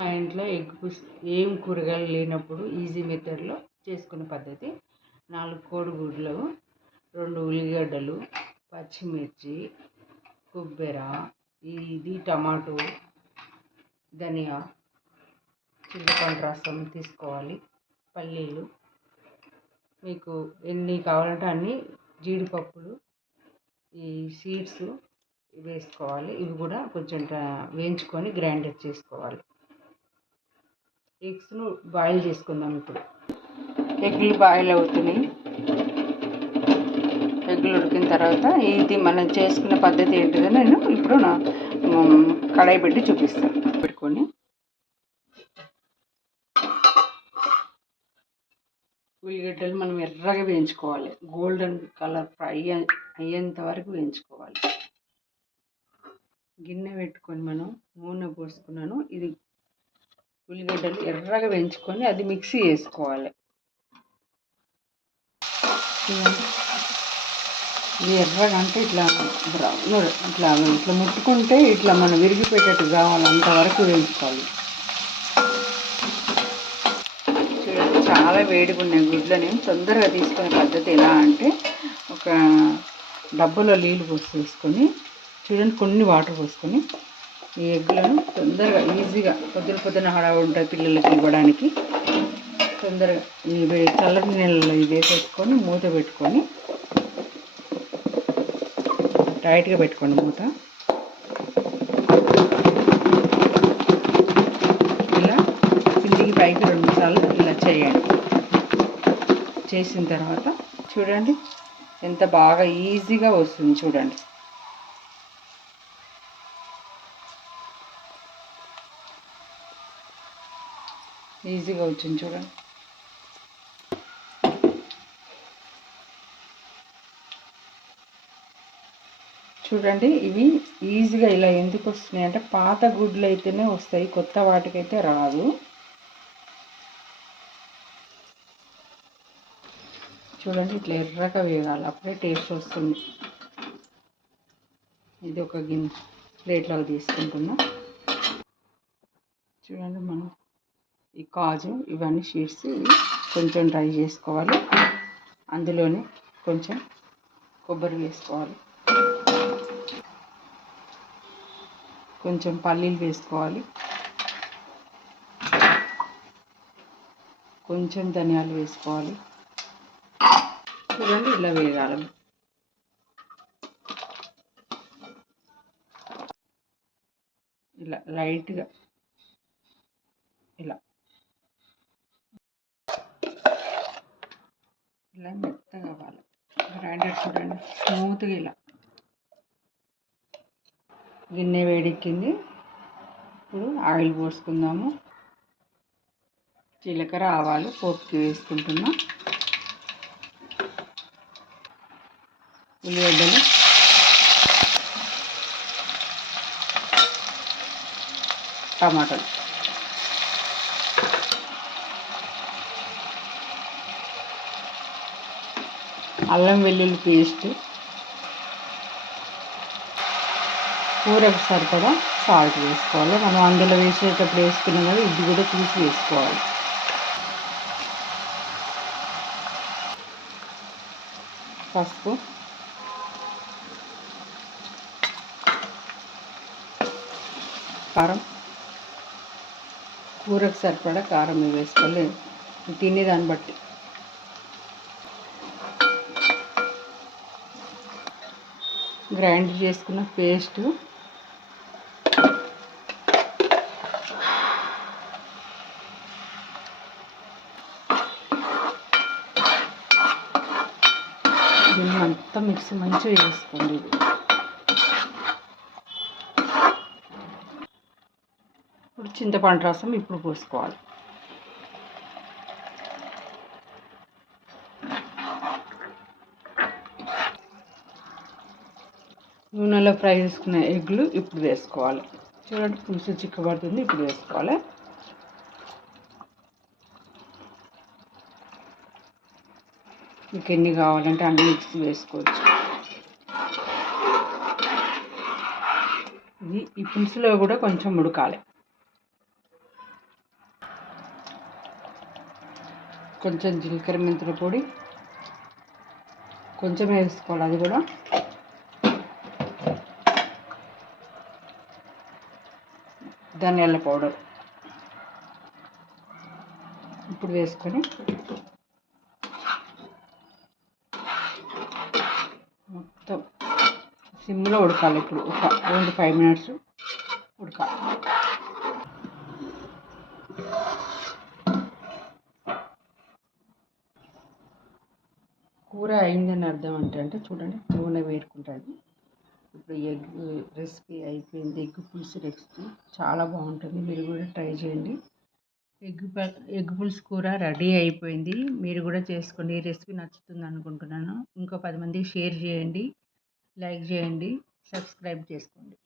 మా ఇంట్లో ఏం కూరగాయలు లేనప్పుడు ఈజీ మెథడ్లో చేసుకునే పద్ధతి 4 కోడిగుడ్లు, 2 ఉల్లిగడ్డలు, పచ్చిమిర్చి, కొబ్బరి, ఇది టమాటో, ధనియా, చింతపండు రసం తీసుకోవాలి, పల్లీలు, మీకు ఎన్ని కావాలంటే అన్ని, జీడిపప్పులు, ఈ సీడ్స్ వేసుకోవాలి. ఇవి కూడా కొంచెం వేయించుకొని గ్రైండర్ చేసుకోవాలి. ఎగ్స్ను బాయిల్ చేసుకుందాం. ఇప్పుడు ఎగ్లు బాయిల్ అవుతున్నాయి. ఎగ్గులు ఉడికిన తర్వాత ఇది మనం చేసుకున్న పద్ధతి ఏంటిదో నేను ఇప్పుడు కడాయి పెట్టి చూపిస్తాను. పెట్టుకొని ఉల్లిగడ్డలు మనం ఎర్రగా వేయించుకోవాలి. గోల్డెన్ కలర్ ఫ్రై అయ్యేంత వరకు వేయించుకోవాలి. గిన్నె పెట్టుకొని మనం నూనె పోసుకున్నాను. ఇది ఉల్లిగడ్డలు ఎర్రగా వేయించుకొని అది మిక్సీ వేసుకోవాలి. ఇది ఎర్రగా అంటే ఇట్లా బ్రౌన్ ఇట్లా ముట్టుకుంటే ఇట్లా మనం విరిగిపోయేటట్టు కావాలి, అంతవరకు వేయించుకోవాలి. చూడండి, చాలా వేడిగా ఉన్నాయి గుడ్లని. తొందరగా తీసుకునే పద్ధతి ఎలా అంటే, ఒక డబ్బాలో నీళ్ళు పోసేసుకొని చూడండి, కొన్ని వాటర్ పోసుకొని ఈ ఎగ్లను తొందరగా ఈజీగా పొద్దున హడావుడి ఉంటుంది పిల్లలకి ఇవ్వడానికి. తొందరగా ఈ చల్లటి నీళ్ళలో ఇది వేసేసుకొని మూత పెట్టుకొని టైట్గా పెట్టుకోండి మూత. ఇలా కిందికి పైకి 2 సార్లు ఇలా చేయండి. చేసిన తర్వాత చూడండి ఎంత బాగా ఈజీగా వస్తుంది. చూడండి, ఈజీగా వచ్చింది. చూడండి, చూడండి ఇవి ఈజీగా ఇలా ఎందుకు వస్తున్నాయి అంటే, పాత గుడ్లు అయితేనే వస్తాయి, కొత్త వాటికైతే రాదు. చూడండి, ఇట్లా ఎర్రగా వేగాలి, అప్పుడే టేస్ట్ వస్తుంది. ఇది ఒక గిన్నె ప్లేట్లోకి తీసుకుంటున్నా. చూడండి, మనం ఈ కాజు ఇవన్నీ షీట్స్ కొంచెం డ్రై చేసుకోవాలి. అందులోనే కొంచెం కొబ్బరి వేసుకోవాలి, కొంచెం పల్లీలు వేసుకోవాలి, కొంచెం ధనియాలు వేసుకోవాలి. చూడండి, ఇలా వేగాలి. ఇలా లైట్గా ఇలా మెత్తగా అవ్వాలి. గ్రైండర్ చూడండి స్మూత్గా ఇలా. గిన్నె వేడెక్కింది. ఇప్పుడు ఆయిల్ పోసుకుందాము. జీలకర్ర, ఆవాలు పోపుకి వేసుకుంటున్నా. ఉల్లిగడ్డలు, టమాటాలు, అల్లం వెల్లుల్లి పేస్ట్, కూరకు సరిపడా సాల్ట్ వేసుకోవాలి. మనం అందులో వేసేటప్పుడు వేసుకున్నాం కదా, ఇది కూడా చూసి వేసుకోవాలి. పసుపు, కారం, కూరకు సరిపడా కారం వేసుకోవాలి, తినేదాన్ని బట్టి. గ్రైండ్ చేసుకున్న పేస్ట్, దీన్ని అంతా మిక్సీ మంచిగా వేసుకోండి. ఇప్పుడు చింతపండు రసం ఇప్పుడు పోసుకోవాలి. నూనెలో ఫ్రై చేసుకున్న ఎగ్లు ఇప్పుడు వేసుకోవాలి. చూడండి, పులుసు చిక్కబడుతుంది. ఇప్పుడు వేసుకోవాలి. మీకు ఎన్ని కావాలంటే అన్ని మిక్స్ వేసుకోవచ్చు. ఈ పులుసులో కూడా కొంచెం ఉడకాలి. కొంచెం జీలకర్ర మెంతుల పొడి, కొంచెం వేసుకోవాలి అది కూడా. ధనియాల పౌడర్ ఇప్పుడు వేసుకొని మొత్తం సిమ్లో ఉడకాలి. ఇప్పుడు ఓన్లీ 5 మినిట్స్ ఉడకాలి. కూర అయిందని అర్థం అంటే చూడండి నూనె వేరుకుంటుంది. ఇప్పుడు ఎగ్ రెసిపీ అయిపోయింది. ఎగ్ పులుసు రెసిపీ చాలా బాగుంటుంది, మీరు కూడా ట్రై చేయండి. ఎగ్ పులుసు కూర రెడీ అయిపోయింది. మీరు కూడా చేసుకోండి. ఈ రెసిపీ నచ్చుతుంది అనుకుంటున్నాను. ఇంకో 10 మందికి షేర్ చేయండి, లైక్ చేయండి, సబ్స్క్రైబ్ చేసుకోండి.